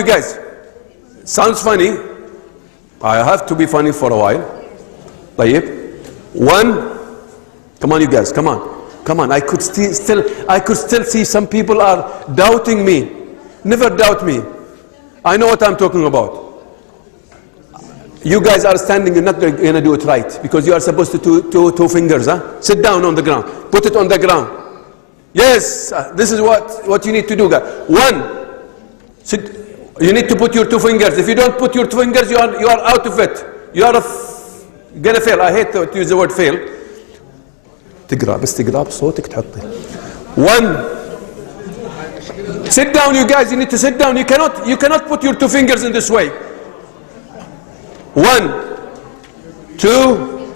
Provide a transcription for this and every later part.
you guys. Sounds funny. I have to be funny for a while. طيب. One. Come on, you guys. Come on. Come on. I could still see some people are doubting me. Never doubt me. I know what I'm talking about. You guys are standing, you're not going to do it right because you are supposed to do two fingers. Huh? Sit down on the ground. Put it on the ground. Yes, this is what you need to do, guys. One. Sit. You need to put your two fingers. If you don't put your two fingers, you are out of it. You are gonna fail. I hate to use the word fail. تقرأ بس تقرأ بصوتك تحطي. One. Sit down, you guys. You need to sit down. You cannot put your two fingers in this way. 1, 2,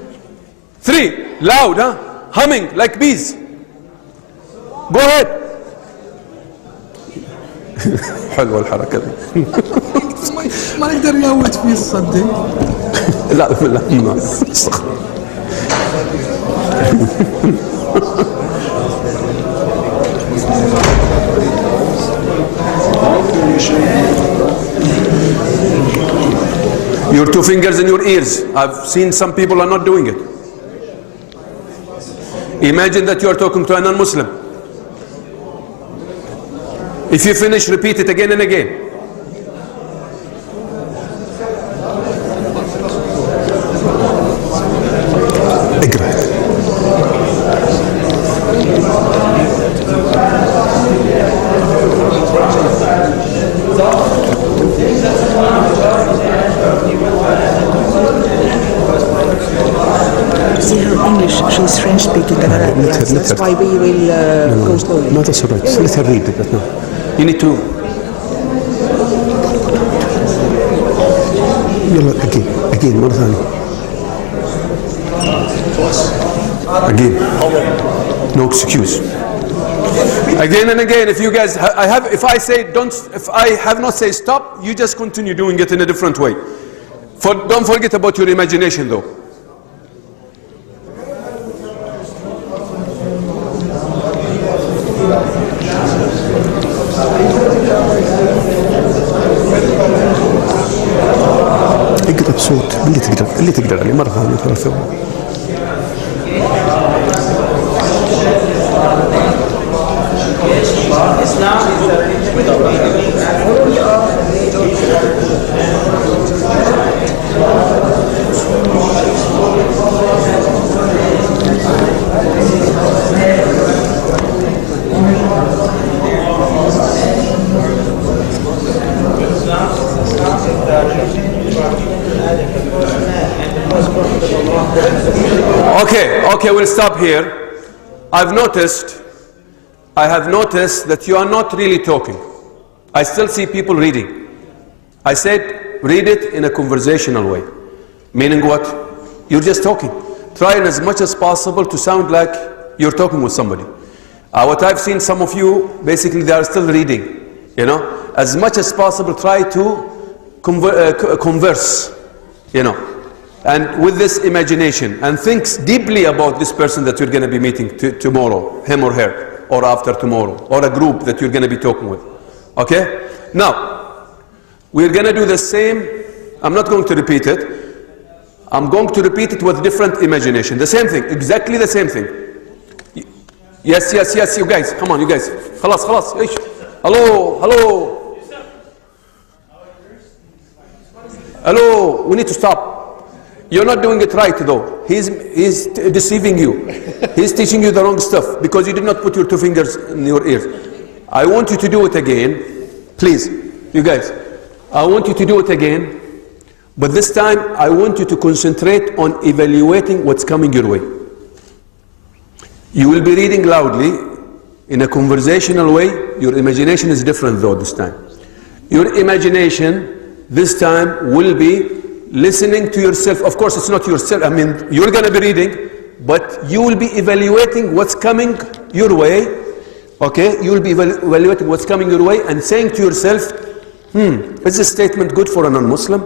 3. Loud, huh? Humming like bees. Go ahead. حلوة الحركة دي. ما يقدر يعود فيه الصدق. لا ما. Your two fingers in your ears. I've seen some people are not doing it. Imagine that you are talking to a non-Muslim. If you finish, repeat it again and again. She's French speaking and that's why we will go slowly. No, that's all right. Let her read it. No. You need to. يلا again مرة ثانية. Again. No excuse. Again and again. If you guys, if I have not say stop, you just continue doing it in a different way. Don't forget about your imagination though. بصوت اللي تقدر عليه مرة ثانية ثلاثة. Okay, we'll stop here. I have noticed that you are not really talking. I still see people reading. I said read it in a conversational way. Meaning what? You're just talking. Try as much as possible to sound like you're talking with somebody. What I've seen some of you, basically they are still reading. You know, as much as possible try to converse. You know. And with this imagination, and think deeply about this person that you're going to be meeting tomorrow, him or her, or after tomorrow, or a group that you're going to be talking with. Okay? Now, we're going to do the same. I'm not going to repeat it. I'm going to repeat it with different imagination. The same thing, exactly the same thing. Yes, you guys. Come on, you guys. خلاص. Hello, we need to stop. You're not doing it right though. He's deceiving you. He's teaching you the wrong stuff because you did not put your two fingers in your ears. I want you to do it again. Please, you guys. I want you to do it again. But this time, I want you to concentrate on evaluating what's coming your way. You will be reading loudly in a conversational way. Your imagination is different though this time. Your imagination this time will be listening to yourself. Of course, it's not yourself. I mean, you're going to be reading, but you will be evaluating what's coming your way. Okay? You will be evaluating what's coming your way and saying to yourself, is this statement good for a non-Muslim?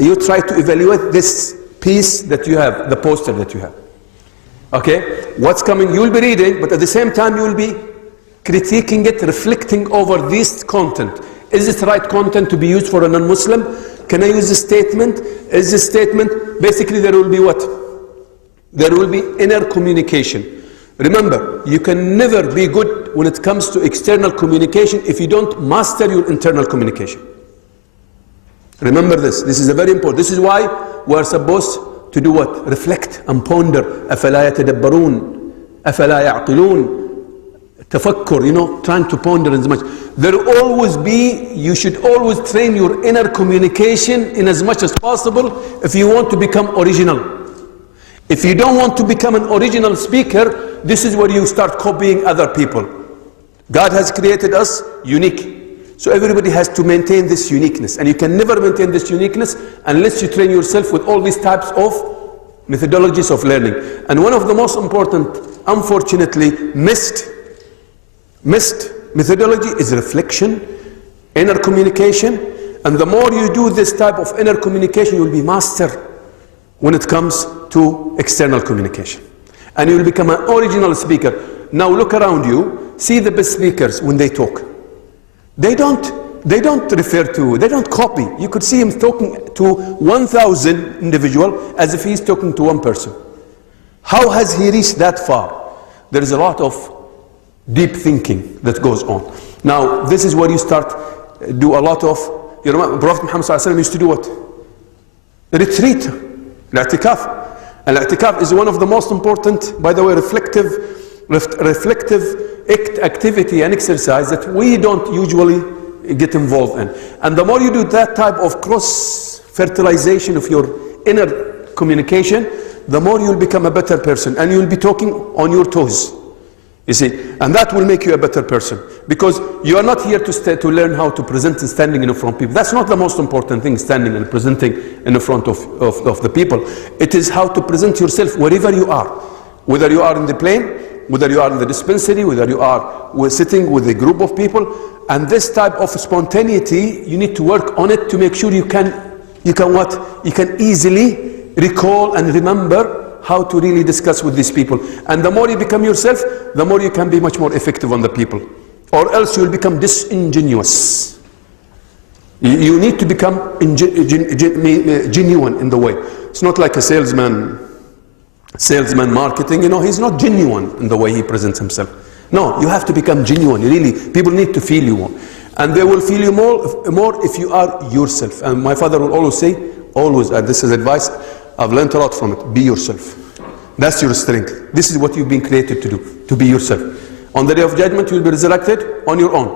You try to evaluate this piece that you have, the poster that you have. Okay? What's coming, you will be reading, but at the same time you will be critiquing it, reflecting over this content. Is this right content to be used for a non-Muslim? Can I use this statement? Is this statement? Basically there will be what? There will be inner communication. Remember, you can never be good when it comes to external communication if you don't master your internal communication. Remember this. This is a very important. This is why we are supposed to do what? Reflect and ponder. أَفَلَا يَتَدَبَّرُونَ أَفَلَا يَعْقِلُونَ Tafakkur, trying to ponder as much. There will always be, you should always train your inner communication in as much as possible if you want to become original. If you don't want to become an original speaker, this is where you start copying other people. God has created us unique. So everybody has to maintain this uniqueness. And you can never maintain this uniqueness unless you train yourself with all these types of methodologies of learning. And one of the most important, unfortunately, missed methodology is reflection, inner communication. And the more you do this type of inner communication, you will be master when it comes to external communication. And you will become an original speaker. Now look around you, see the best speakers when they talk. They don't copy. You could see him talking to 1,000 individuals as if he's talking to one person. How has he reached that far? There is a lot of deep thinking that goes on. Now, this is where you do a lot of, Prophet Muhammad ﷺ used to do what? Retreat, al-i'tikaf. Al-i'tikaf is one of the most important, by the way, reflective activity and exercise that we don't usually get involved in. And the more you do that type of cross-fertilization of your inner communication, the more you'll become a better person. And you'll be talking on your toes. You see, and that will make you a better person. Because you are not here to learn how to present and standing in front of people. That's not the most important thing, standing and presenting in front of the people. It is how to present yourself wherever you are. Whether you are in the plane, whether you are in the dispensary, whether you are sitting with a group of people. And this type of spontaneity, you need to work on it to make sure you can easily recall and remember how to really discuss with these people. And the more you become yourself, the more you can be much more effective on the people. Or else you will become disingenuous. You need to become genuine in the way. It's not like a salesman marketing, he's not genuine in the way he presents himself. No, you have to become genuine. Really, people need to feel you more. And they will feel you more if you are yourself. And my father will always say, and this is advice, I've learned a lot from it, be yourself. That's your strength. This is what you've been created to do, to be yourself. On the day of judgment, you'll be resurrected on your own.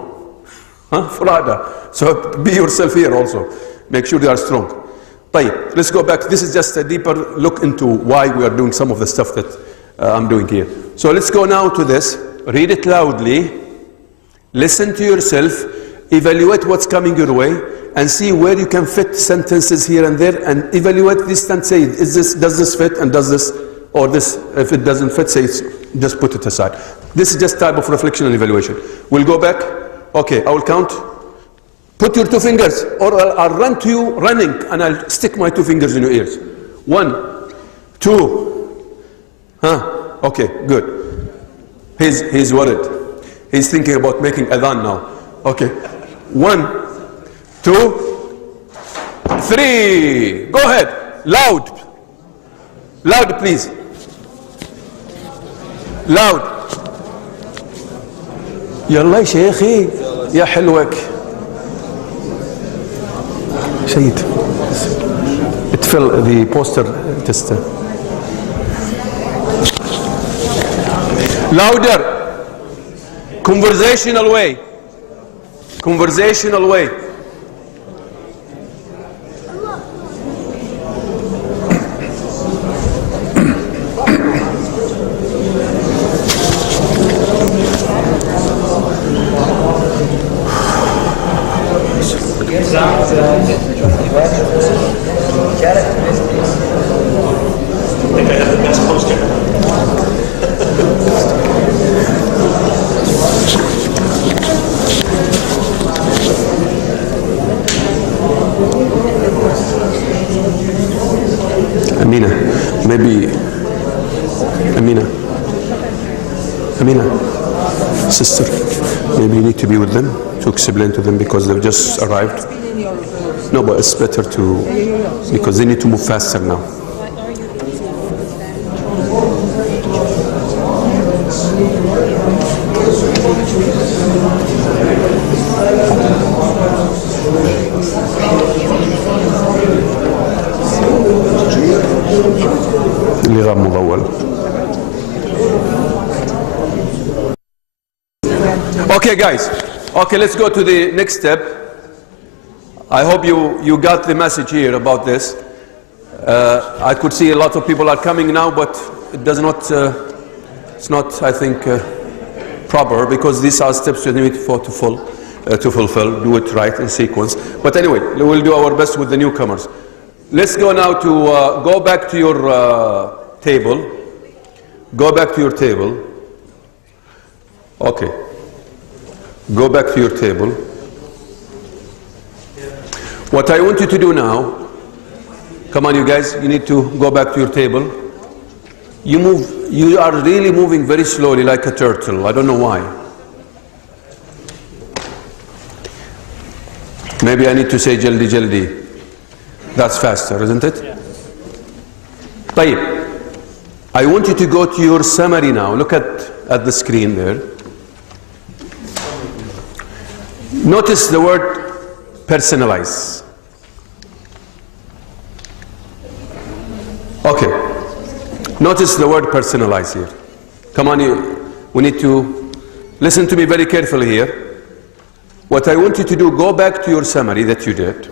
Furada. So be yourself here also. Make sure you are strong. Let's go back. This is just a deeper look into why we are doing some of the stuff that I'm doing here. So let's go now to this. Read it loudly. Listen to yourself. Evaluate what's coming your way. And see where you can fit sentences here and there. And evaluate this and say, does this fit and does this, or this, if it doesn't fit, say, just put it aside. This is just type of reflection and evaluation. We'll go back. Okay, I will count. Put your 2 fingers, or I'll run to you running, and I'll stick my 2 fingers in your ears. 1, 2. Okay, good. He's worried. He's thinking about making adhan now. Okay. 1, 2, 3. Go ahead. Loud. Loud, please. Loud. يلا يا شيخي يا حلوك. Say it. It fell, the poster just. Louder. Conversational way. Conversational way. Amina, sister, Maybe you need to be with them to explain to them because they've just arrived. No, but it's better to, because they need to move faster now. اللي غير مضول. Okay, guys. Okay, let's go to the next step. I hope you got the message here about this. I could see a lot of people are coming now, but it does not. It's not, I think, proper because these are steps you need to fulfill. Do it right in sequence. But anyway, we'll do our best with the newcomers. Let's go now to go back to your table. Go back to your table. Okay. Go back to your table. What I want you to do now, come on you guys, you need to go back to your table. You are really moving very slowly like a turtle. I don't know why. Maybe I need to say jaldi jaldi. That's faster, isn't it? طيب. I want you to go to your summary now. Look at the screen there. Notice the word personalize. Okay. Notice the word personalize here. Come on, we need to listen to me very carefully here. What I want you to do, go back to your summary that you did.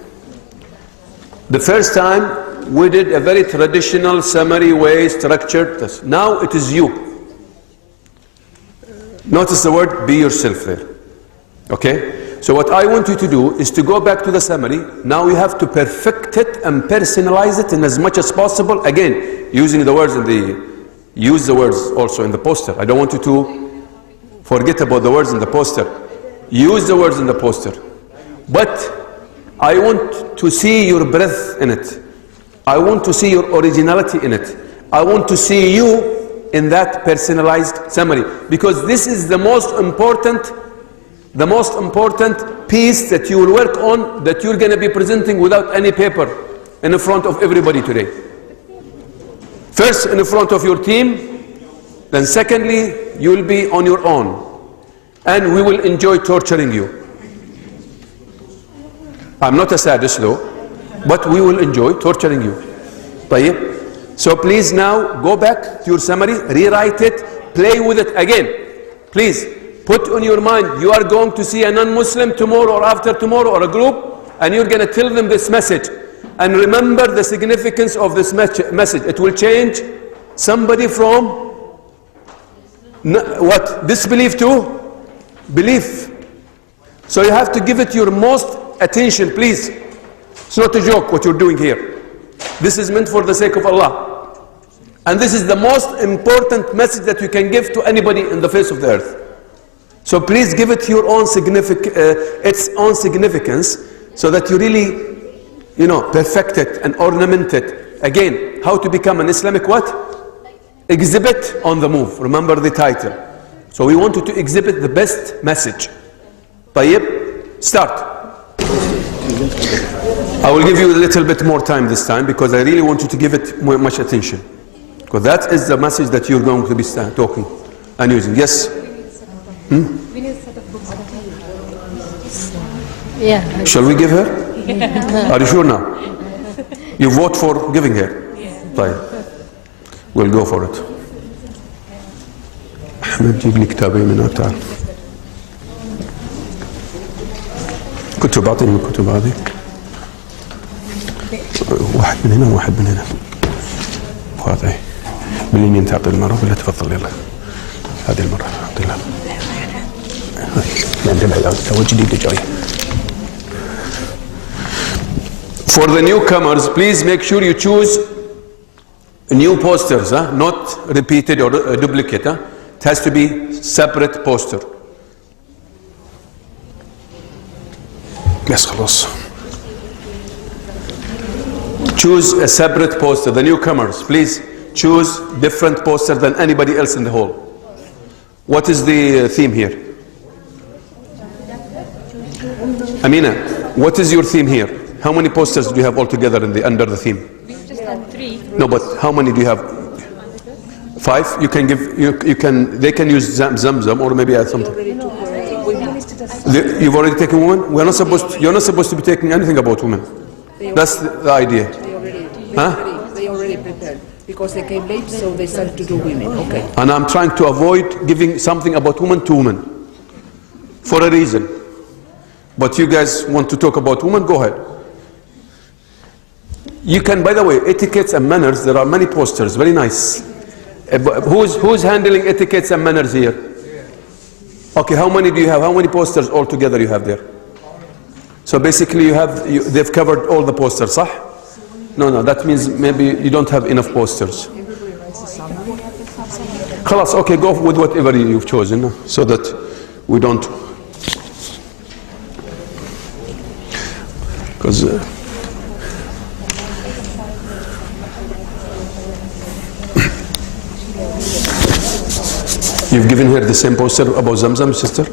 The first time we did a very traditional summary way, structured. Now it is you. Notice the word be yourself there. Okay? So what I want you to do is to go back to the summary. Now you have to perfect it and personalize it in as much as possible. Again, using the words use the words also in the poster. I don't want you to forget about the words in the poster. Use the words in the poster. But I want to see your breath in it. I want to see your originality in it. I want to see you in that personalized summary. Because this is the most important piece that you will work on, that you're going to be presenting without any paper in front of everybody today. First, in front of your team. Then secondly, you will be on your own. And we will enjoy torturing you. I'm not a sadist though, but we will enjoy torturing you. طيب? So please now go back to your summary, rewrite it, play with it again. Please. Put on your mind, you are going to see a non-Muslim tomorrow or after tomorrow or a group, and you're going to tell them this message. And remember the significance of this message. It will change somebody from what? Disbelief to belief. So you have to give it your most attention, please. It's not a joke what you're doing here. This is meant for the sake of Allah. And this is the most important message that you can give to anybody in the face of the earth. So please give it your own its own significance, so that you really, perfect it and ornament it. Again, how to become an Islamic what? Exhibit on the move. Remember the title. So we want you to exhibit the best message. طيب, start. I will give you a little bit more time this time because I really want you to give it much attention. Because that is the message that you're going to be talking and using. Yes? We need a set of books. Yeah. Shall we give her? Are you sure now? You vote for giving her? طيب. We'll go for it. أحمد جيب لي كتابين من هنا تعال. كتب أعطيني من الكتب هذه. واحد من هنا وواحد من هنا. وهذا باليمين تعطي المرة ولا تفضل يلا. هذه المرة أعطي لها. For the newcomers, please make sure you choose new posters, not repeated or duplicate. It has to be separate poster. Yes, خلاص. Choose a separate poster. The newcomers, please choose different poster than anybody else in the hall. What is the theme here? Amina, what is your theme here? How many posters do you have altogether under the theme? We've just done 3. No, but how many do you have? 5? You can give, they can use Zamzam or maybe add something. You've already taken women? You're not supposed to be taking anything about women. That's the idea. They already prepared because they came late, so they started to do women. Okay. And I'm trying to avoid giving something about women to women for a reason. But you guys want to talk about women? Go ahead. You can, by the way, etiquettes and manners, there are many posters, very nice. Who's handling etiquettes and manners here? Okay, how many do you have? How many posters altogether you have there? So basically they've covered all the posters, صح? No, that means maybe you don't have enough posters. خلاص, okay, go with whatever you've chosen so that we don't. Because you've given her the same poster about Zamzam, sister?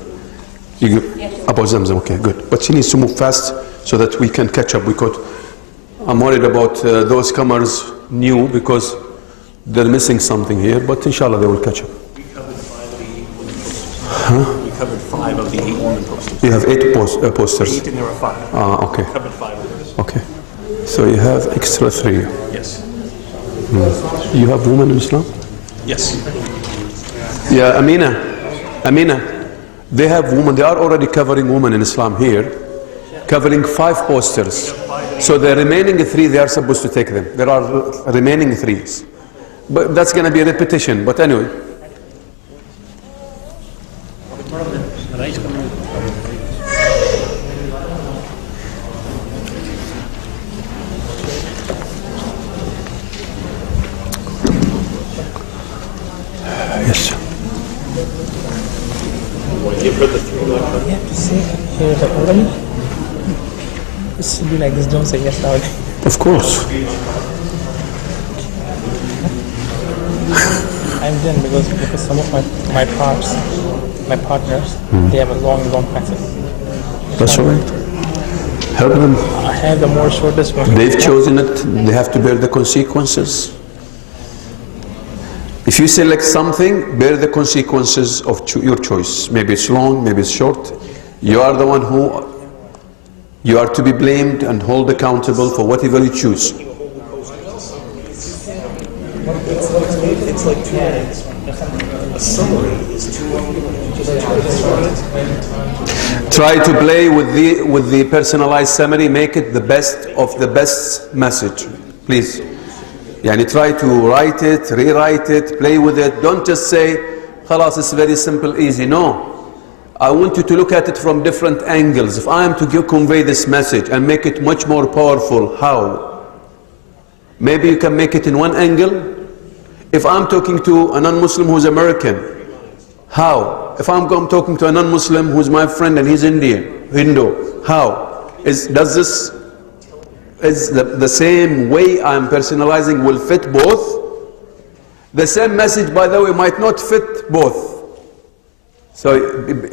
About Zamzam, okay, good. But she needs to move fast so that we can catch up, because I'm worried about those comers new, because they're missing something here, but inshallah they will catch up. We covered 5 of the 8 women posters. You have 8 posters? 8 and there were 5. Okay. We covered 5 of those. Okay. So you have extra 3. Yes. You have women in Islam? Yes. Yeah, Amina, they have women, they are already covering women in Islam here, covering 5 posters. So the remaining 3, they are supposed to take them. There are remaining 3. But that's going to be a repetition, but anyway. Yes. Give her the 3 like that. Yeah, see, here the organ. It should be like this, don't say yes loud. Of course. I'm done because some of my partners, they have a long passage. That's all right. Help them. I have the more shortest one. They've chosen it, they have to bear the consequences. If you select something, bear the consequences of your choice. Maybe it's long, maybe it's short. You are the one who, you are to be blamed and held accountable for whatever you choose. It's like 2 minutes. A summary is 2 minutes. Try to play with the personalized summary, make it the best of the best message, please. Yani try to write it, rewrite it, play with it. Don't just say, خلاص, it's very simple, easy. No. I want you to look at it from different angles. If I am to convey this message and make it much more powerful, how? Maybe you can make it in one angle. If I'm talking to a non-Muslim who's American, how? If I'm talking to a non-Muslim who's my friend and he's Indian, Hindu, how? Is the same way I'm personalizing will fit both? The same message, by the way, might not fit both. So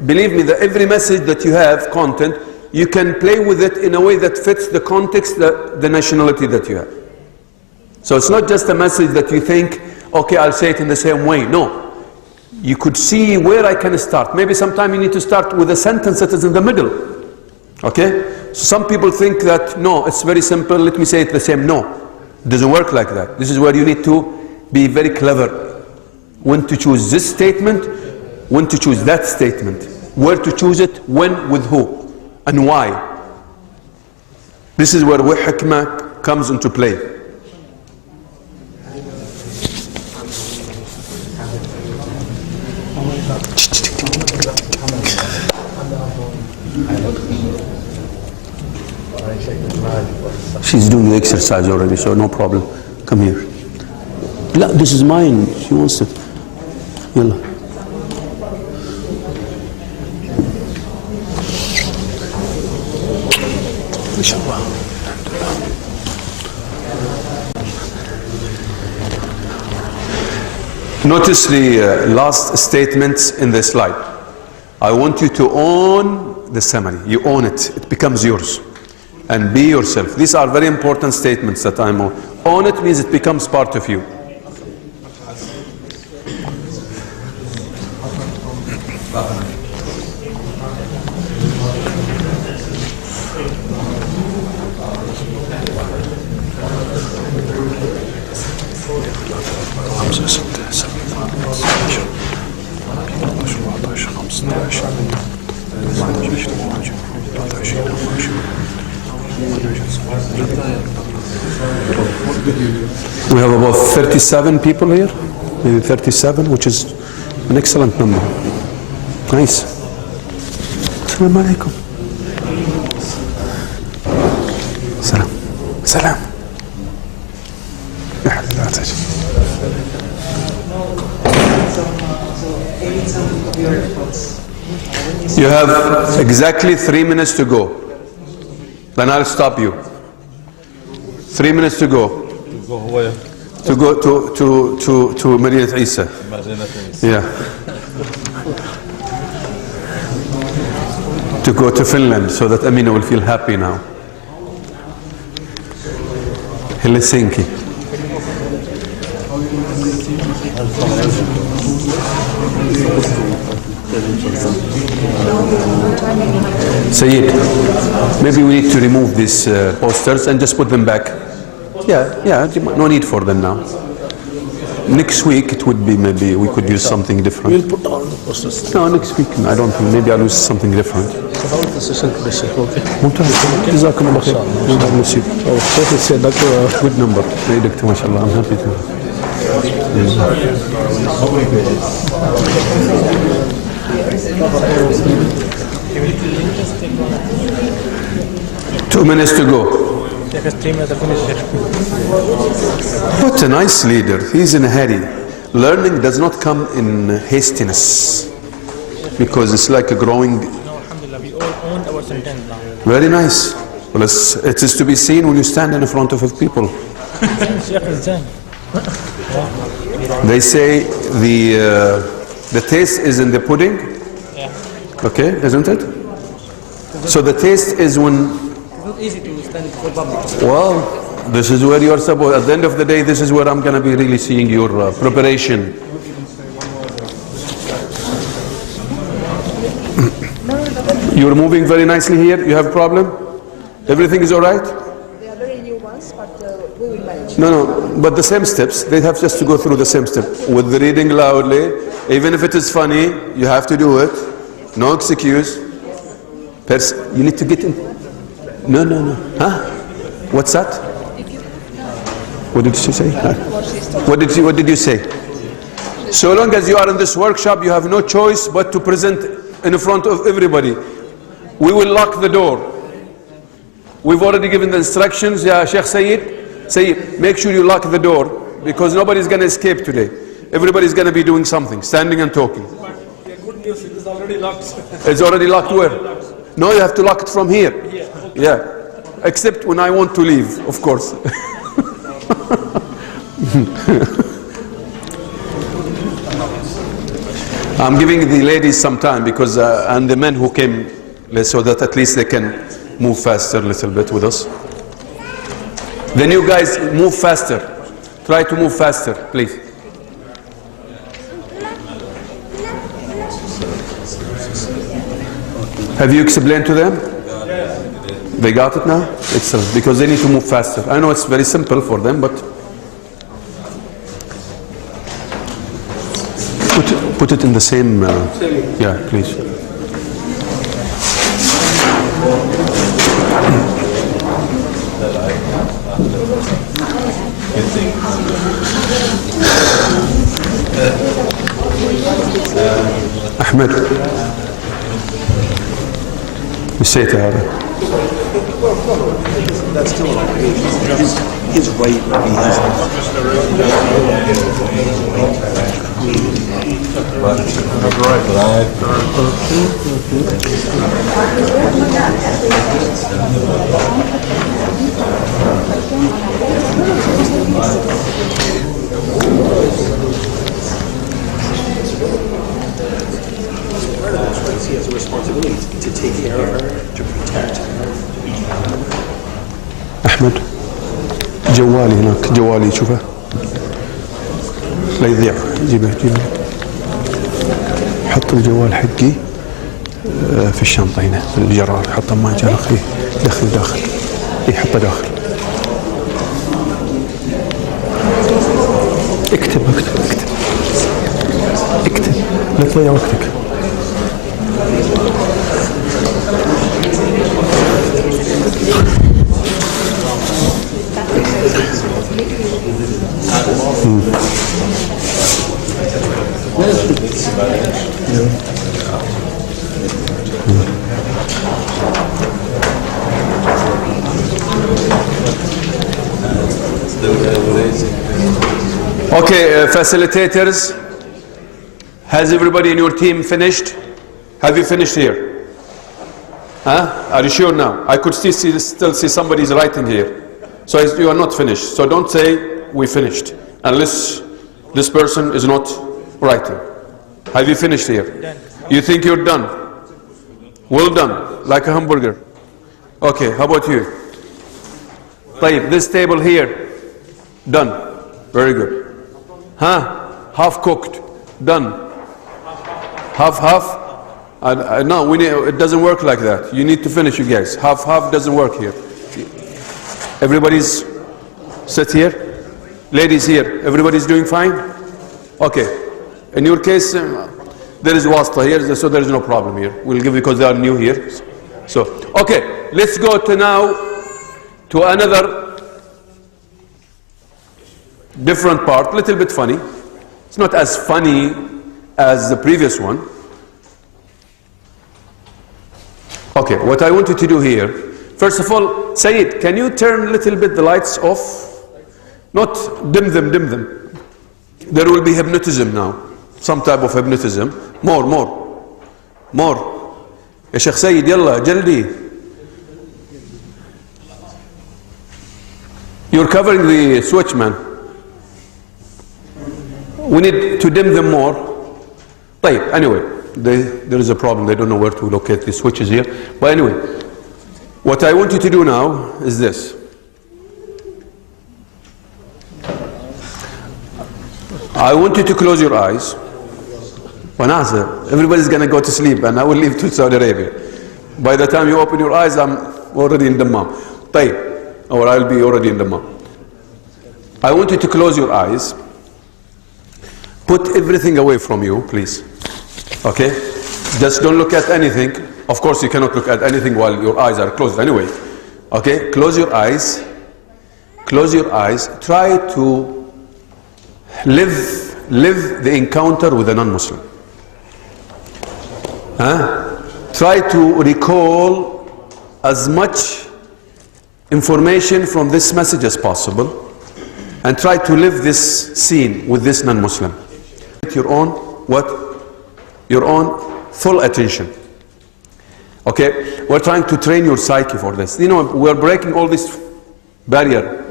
believe me that every message that you have, content, you can play with it in a way that fits the context, the nationality that you have. So it's not just a message that you think, okay, I'll say it in the same way. No. You could see where I can start. Maybe sometime you need to start with a sentence that is in the middle. Okay? So some people think that, no, it's very simple, let me say it the same. No. It doesn't work like that. This is where you need to be very clever. When to choose this statement, when to choose that statement, where to choose it, when, with who, and why. This is where hikmah comes into play. She's doing the exercise already, so no problem. Come here. لا, this is mine. She wants it. يلا. Notice the last statements in the slide. I want you to own the ceremony. You own it. It becomes yours. And be yourself. These are very important statements that I'm on. Own it means it becomes part of you. We have about 37 people here, maybe 37, which is an excellent number. Nice. Assalamu alaikum. Salam. Salam. You have exactly 3 minutes to go. Then I'll stop you. 3 minutes to go. To go to Madinat Isa. Yeah. To go to Finland, so that Amina will feel happy now. Helsinki. Sayyid, maybe we need to remove these posters and just put them back. Yeah, no need for them now. Next week it would be, maybe we could use something different. We'll put all the posters. No, next week I don't think. Maybe I'll use something different. So how is the session today, Sheikh? Okay. ممتاز. جزاكم الله خير. God bless you. Oh, Sheikh said that Good number. Very doctor, mashallah. I'm happy to. 2 minutes to go. What a nice leader. He's in a hurry. Learning does not come in hastiness, because it's like a growing. No, alhamdulillah, we all own our sentence now. Very nice. Well, it is to be seen when you stand in front of people. They say the taste is in the pudding. Yeah. Okay, isn't it? So the taste is when. It's not easy to stand for public. Well, this is where you are supposed. At the end of the day, this is where I'm going to be really seeing your preparation. You're moving very nicely here. You have a problem? Everything is all right? They are very new ones, but we will manage. No, but the same steps. They have just to go through the same step. With the reading loudly, even if it is funny, you have to do it. No excuse. You need to get in. No. Huh? What's that? What did she say? What did you say? So long as you are in this workshop, you have no choice but to present in front of everybody. We will lock the door. We've already given the instructions. Yeah, Sheikh Sayyid, make sure you lock the door, because nobody's going to escape today. Everybody's going to be doing something, standing and talking. The good news, it is already locked. It's already locked where? No, you have to lock it from here. Yeah. Except when I want to leave, of course. I'm giving the ladies some time because and the men who came, so that at least they can move faster a little bit with us. The new guys, move faster. Try to move faster, please. Have you explained to them? They got it now? Excellent. Because they need to move faster. I know it's very simple for them, but put it in the same. Yeah, please. Ahmed. نسيت هذا. That's still his weight would be his. أحمد جوالي هناك، جوالي شوفه لا يضيع، جيبه حط الجوال حقي في الشنطة هنا في الجرار، حطه ما جرى فيه، دخل داخل، حطه داخل. اكتب لا تضيع وقتك. Okay, facilitators, has everybody in your team finished? Have you finished here? Huh? Are you sure now? I could still see somebody's writing here. So you are not finished. So don't say we finished unless this person is not writing. Have you finished here? Done. You think you're done? Well done, like a hamburger. Okay, how about you? طيب, this table here, done. Very good. Huh? Half cooked, done. Half? No, it doesn't work like that. You need to finish, you guys. Half doesn't work here. Everybody's sit here. Ladies here, everybody's doing fine? Okay. In your case, there is wasta here, so there is no problem here. We'll give because they are new here. So, okay, let's go to another different part, little bit funny. It's not as funny as the previous one. Okay, what I want you to do here, first of all, Sayyid, can you turn a little bit the lights off? Not dim them. There will be hypnotism now, some type of hypnotism. More. Ya Sheikh Sayyid, yalla, jaldi. You're covering the switch, man. We need to dim them more. Anyway, there is a problem. They don't know where to locate the switches here. But anyway, what I want you to do now is this. I want you to close your eyes. Everybody's going to go to sleep and I will leave to Saudi Arabia. By the time you open your eyes, I'm already in Dammam. Or I'll be already in Dammam. I want you to close your eyes. Put everything away from you, please. Okay? Just don't look at anything. Of course, you cannot look at anything while your eyes are closed anyway. Okay? Close your eyes. Close your eyes. Try to live the encounter with a non-Muslim. Try to recall as much information from this message as possible and try to live this scene with this non-Muslim. Your own full attention. Okay? We're trying to train your psyche for this. We're breaking all this barrier.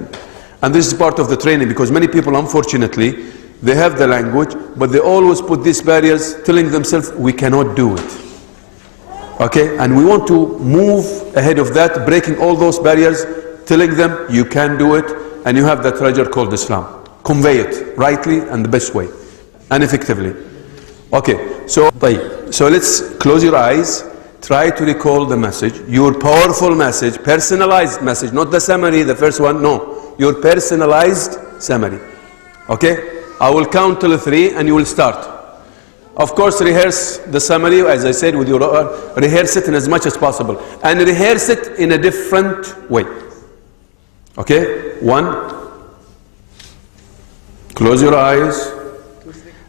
And this is part of the training because many people, unfortunately, they have the language, but they always put these barriers, telling themselves, we cannot do it. Okay? And we want to move ahead of that, breaking all those barriers, telling them, you can do it, and you have that treasure called Islam. Convey it rightly and the best way, and effectively. Okay, so let's close your eyes. Try to recall the message, your powerful message, personalized message, not the summary, the first one, no. Your personalized summary. Okay? I will count till 3 and you will start. Of course, rehearse the summary, as I said, with your rehearse it in as much as possible. And rehearse it in a different way. Okay? 1. Close your eyes.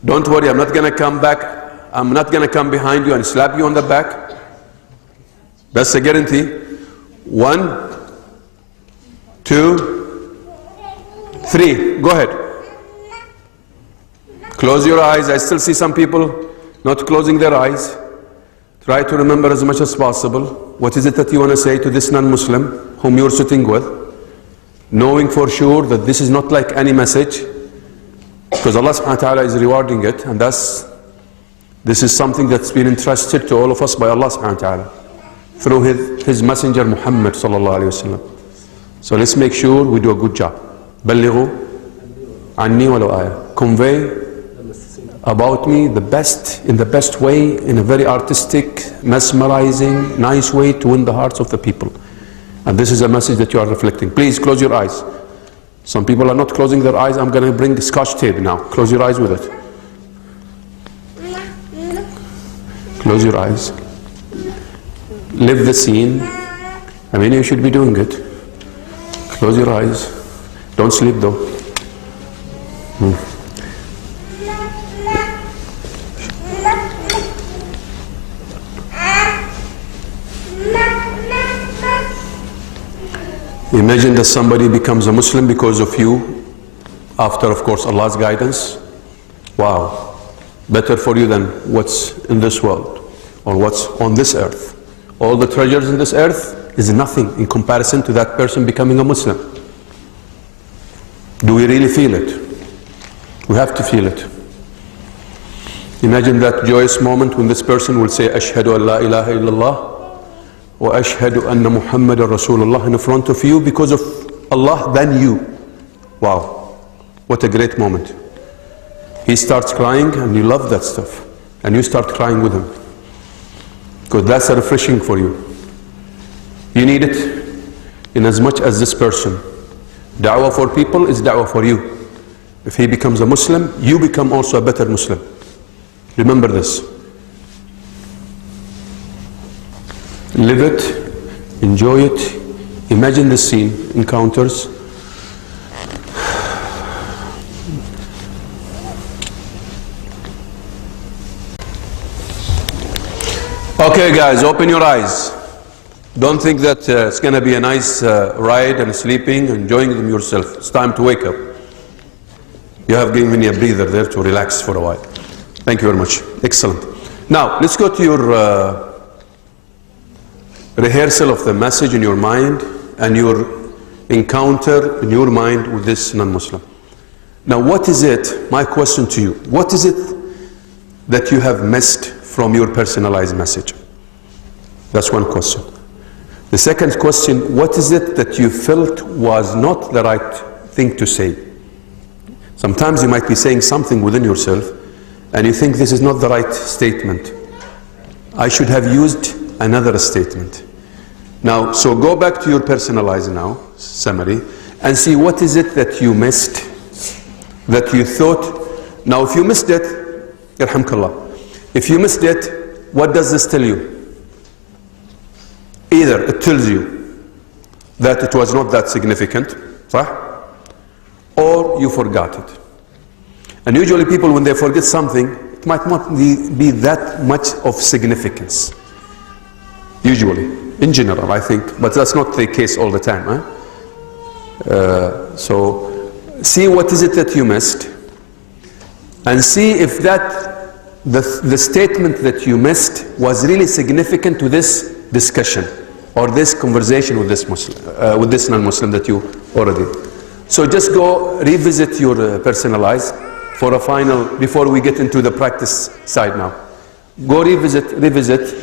Don't worry, I'm not going to come back. I'm not going to come behind you and slap you on the back. That's a guarantee. 1, 2, 3. Go ahead. Close your eyes. I still see some people not closing their eyes. Try to remember as much as possible. What is it that you want to say to this non-Muslim whom you're sitting with? Knowing for sure that this is not like any message, because Allah subhanahu wa ta'ala is rewarding it, and this is something that's been entrusted to all of us by Allah subhanahu wa ta'ala through his messenger Muhammad sallallahu alayhi wa sallam. So let's make sure we do a good job. بلغوا عني ولو آية. Convey about me the best, in the best way, in a very artistic, mesmerizing, nice way to win the hearts of the people. And this is a message that you are reflecting. Please close your eyes. Some people are not closing their eyes. I'm going to bring scotch tape now. Close your eyes with it. Close your eyes. Live the scene. I mean, you should be doing it. Close your eyes. Don't sleep though. Imagine that somebody becomes a Muslim because of you, after, of course, Allah's guidance. Wow. Better for you than what's in this world or what's on this earth. All the treasures in this earth is nothing in comparison to that person becoming a Muslim. Do we really feel it? We have to feel it. Imagine that joyous moment when this person will say, Ashhadu an la ilaha illallah wa ashhadu anna Muhammadan Rasulullah in front of you because of Allah, then you. Wow, what a great moment. He starts crying and you love that stuff. And you start crying with him. Because that's a refreshing for you. You need it in as much as this person. Da'wah for people is da'wah for you. If he becomes a Muslim, you become also a better Muslim. Remember this. Live it, enjoy it, imagine the scene, encounters. Okay guys, open your eyes. Don't think that it's going to be a nice ride and sleeping, enjoying them yourself. It's time to wake up. You have given me a breather there to relax for a while. Thank you very much. Excellent. Now, let's go to your rehearsal of the message in your mind and your encounter in your mind with this non-Muslim. Now, what is it, my question to you, what is it that you have missed from your personalized message? That's one question. The second question, what is it that you felt was not the right thing to say? Sometimes you might be saying something within yourself and you think this is not the right statement. I should have used another statement. Now, so go back to your personalized now, summary, and see what is it that you missed, that you thought. Now, if you missed it, Yarhamkallah, if you missed it, what does this tell you? Either it tells you that it was not that significant, صح? Or you forgot it. And usually people, when they forget something, it might not be that much of significance. Usually, in general, I think, but that's not the case all the time. So, see what is it that you missed, and see if that the statement that you missed was really significant to this discussion or this conversation with this Muslim, with this non-Muslim that you already. So just go revisit your personalized for a final, before we get into the practice side now. Go revisit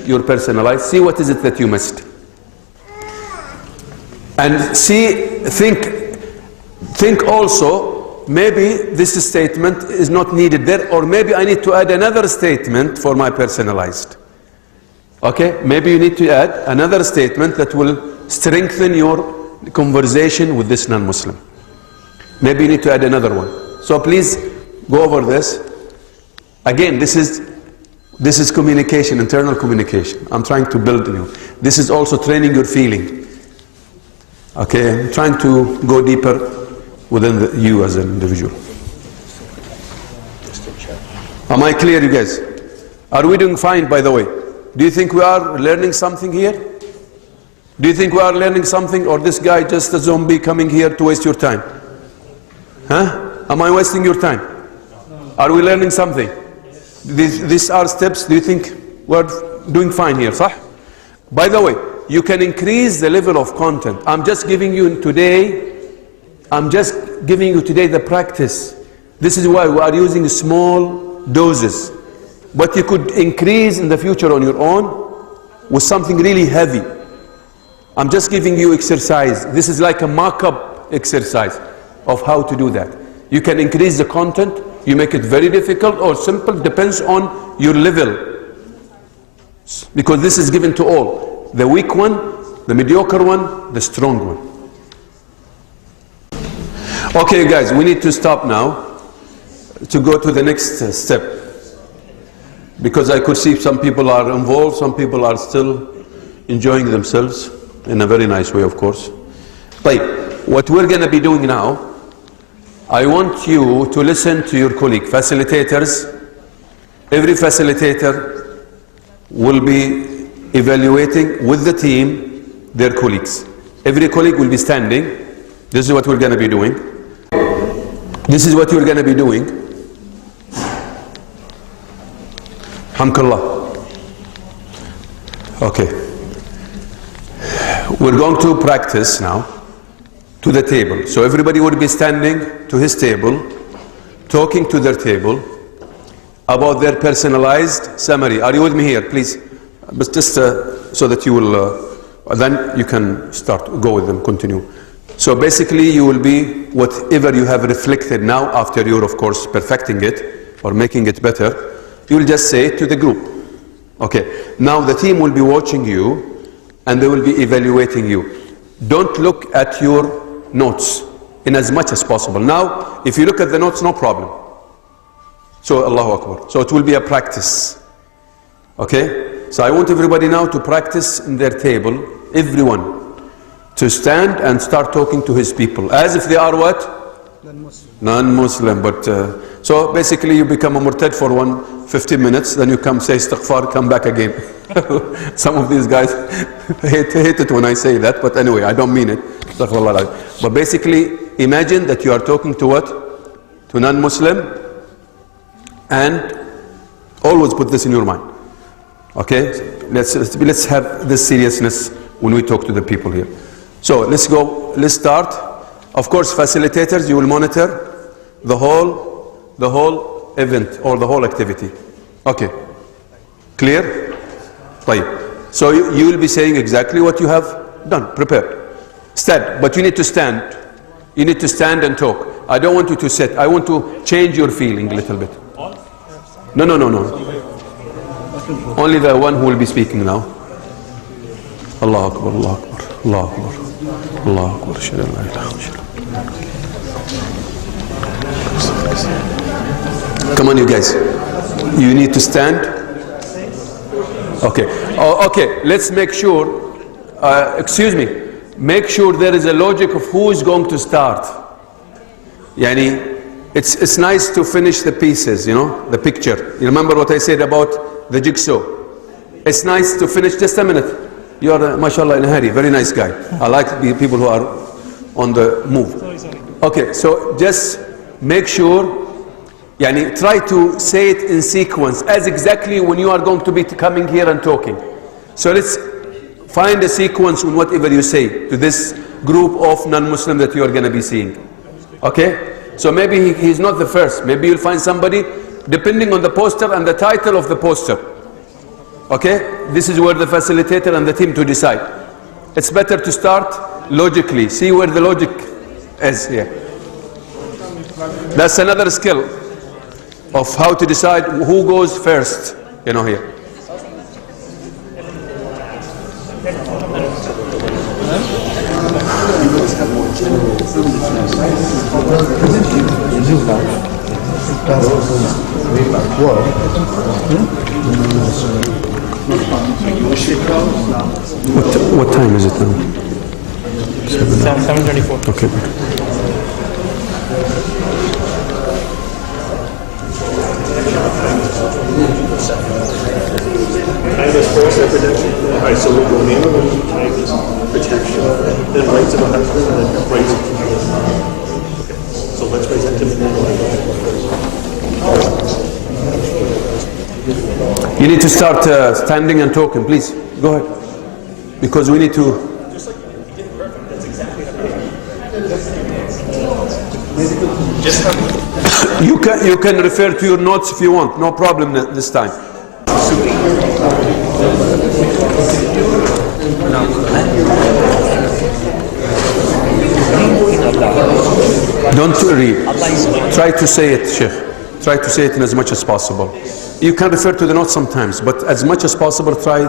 your personalized, see what is it that you missed. And think also, maybe this statement is not needed there, or maybe I need to add another statement for my personalized. Okay, maybe you need to add another statement that will strengthen your conversation with this non-Muslim. Maybe you need to add another one. So please go over this. Again, this is communication, internal communication. I'm trying to build you. This is also training your feeling. Okay, I'm trying to go deeper within you as an individual. Am I clear, you guys? Are we doing fine, by the way? Do you think we are learning something here? Do you think we are learning something, or this guy just a zombie coming here to waste your time? Huh? Am I wasting your time? Are we learning something? These are steps. Do you think we're doing fine here? صح? By the way, you can increase the level of content. I'm just giving you today the practice. This is why we are using small doses. But you could increase in the future on your own with something really heavy. I'm just giving you exercise. This is like a mock-up exercise of how to do that. You can increase the content, you make it very difficult or simple, depends on your level. Because this is given to all. The weak one, the mediocre one, the strong one. Okay guys, we need to stop now to go to the next step. Because I could see some people are involved, some people are still enjoying themselves in a very nice way, of course. Right, what we're going to be doing now, I want you to listen to your colleague, facilitators. Every facilitator will be evaluating with the team their colleagues. Every colleague will be standing. This is what we're going to be doing. This is what you're going to be doing. Hamdulillah. Okay. We're going to practice now to the table. So everybody would be standing to his table, talking to their table about their personalized summary. Are you with me here, please? But just so that you will, then you can start, go with them, continue. So basically you will be whatever you have reflected now after you're of course perfecting it or making it better, you will just say it to the group. Okay, now the team will be watching you and they will be evaluating you. Don't look at your notes in as much as possible. Now, if you look at the notes, no problem. So, Allahu Akbar. So it will be a practice. Okay? So I want everybody now to practice in their table, everyone, to stand and start talking to his people. As if they are what? Non-Muslim. But, so basically you become a murtad for 15 minutes, then you come say istighfar, come back again. Some of these guys hate it when I say that, but anyway, I don't mean it. But basically, imagine that you are talking to what? To non-Muslim, and always put this in your mind. Okay? Let's have this seriousness when we talk to the people here. So let's go, let's start. Of course, facilitators, you will monitor the whole event or the whole activity. Okay. Clear? Right. So you will be saying exactly what you have done, prepared. Stand, but you need to stand. You need to stand and talk. I don't want you to sit. I want to change your feeling a little bit. No. Only the one who will be speaking now. Allahu Akbar, Allahu Akbar, Allahu Akbar, Allahu Akbar, Shalla la ilaha illallah. Come on, you guys. You need to stand. Okay. Oh, okay. Let's make sure. Excuse me. Make sure there is a logic of who is going to start. Yani, it's nice to finish the pieces, you know, the picture. You remember what I said about the jigsaw? It's nice to finish. Just a minute. You are, mashallah, in a hurry. Very nice guy. I like the people who are on the move. Okay. So just make sure. Yani, try to say it in sequence as exactly when you are going to be coming here and talking. So let's find a sequence in whatever you say to this group of non-Muslim that you are going to be seeing. Okay? So maybe he's not the first. Maybe you'll find somebody depending on the poster and the title of the poster. Okay? This is where the facilitator and the team to decide. It's better to start logically. See where the logic is here. That's another skill of how to decide who goes first, you know, here. What time is it now? 7:34. Okay. I have this foresight protection. All right, so we'll go name of protection, then rights of a husband, and then rights of a child. Okay, so let's present him in that way. You need to start standing and talking, please. Go ahead. Because we need to... Just like you did perfect. That's exactly how You can refer to your notes if you want. No problem this time. No. Don't read. Try to say it, Sheikh. Try to say it in as much as possible. You can refer to the notes sometimes, but as much as possible, try.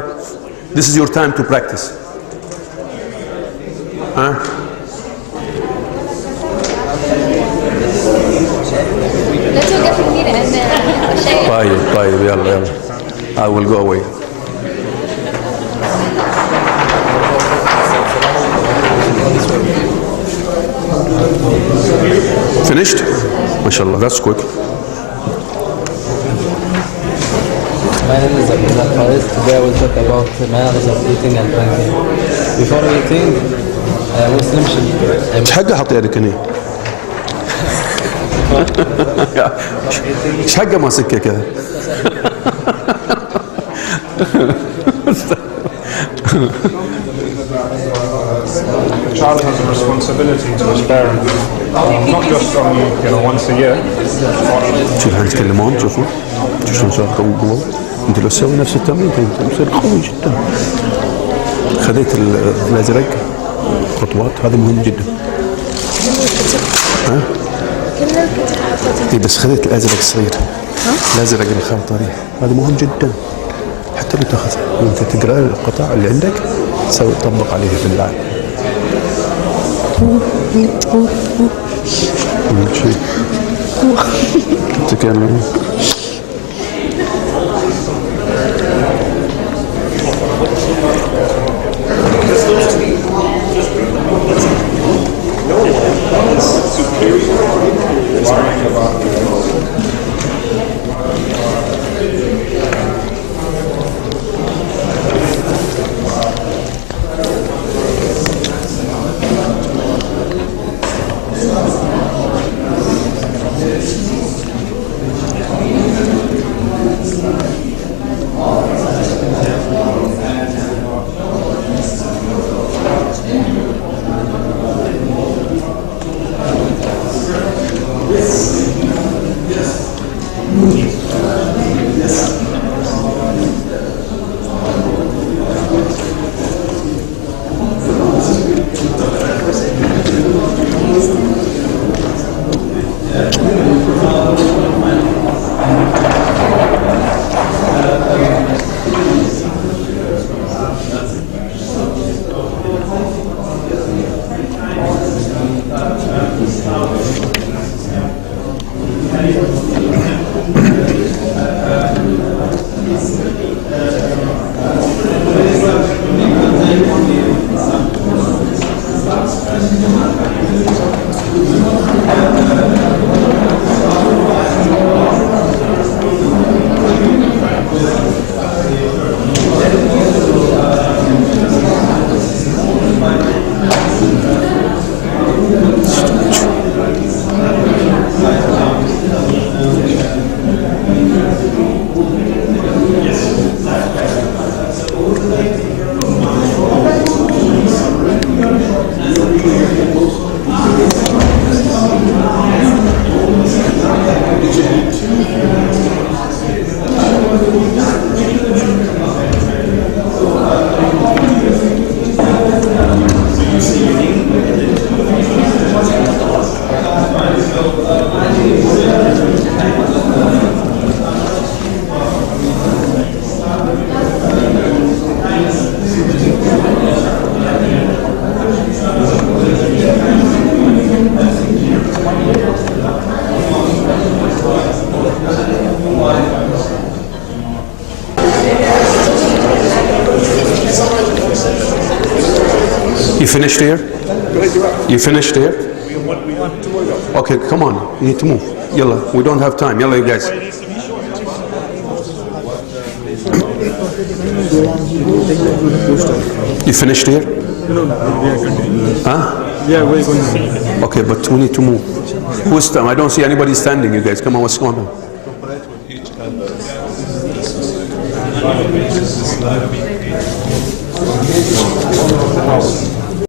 This is your time to practice. Huh? لا توقف كثير عن شيء. طيب يلا. I will go away. Finished? MashaAllah, that's quick. My name is Abdullah Faris. Today I will talk about manners of eating and drinking. Before eating, Muslim should... ايش حقه حط يدك هنا؟ ايش حقه ماسكه كذا؟ A child has a responsibility to his parent, not just from once a year. شوف هاي يتكلمون شوفوا شلون صار قوي. انت لو تسوي نفس التمرين انت تصير قوي جدا. خذيت الازرق خطوات هذا مهم جدا. ها؟ اي بس خذيت الازرق الصغير. الازرق اللي خالط عليه هذا مهم جدا. حتى لو تاخذ وانت تقرا القطع اللي عندك تسوي تطبق عليه بالله. شيء تكلم. You finished here? You finished here? Okay, come on. You need to move. Yalla, we don't have time. Yalla, you guys. You finished here? No, we are continuing. Huh? Yeah, we're going. Okay, but we need to move. Who's time? I don't see anybody standing, you guys. Come on, what's going on?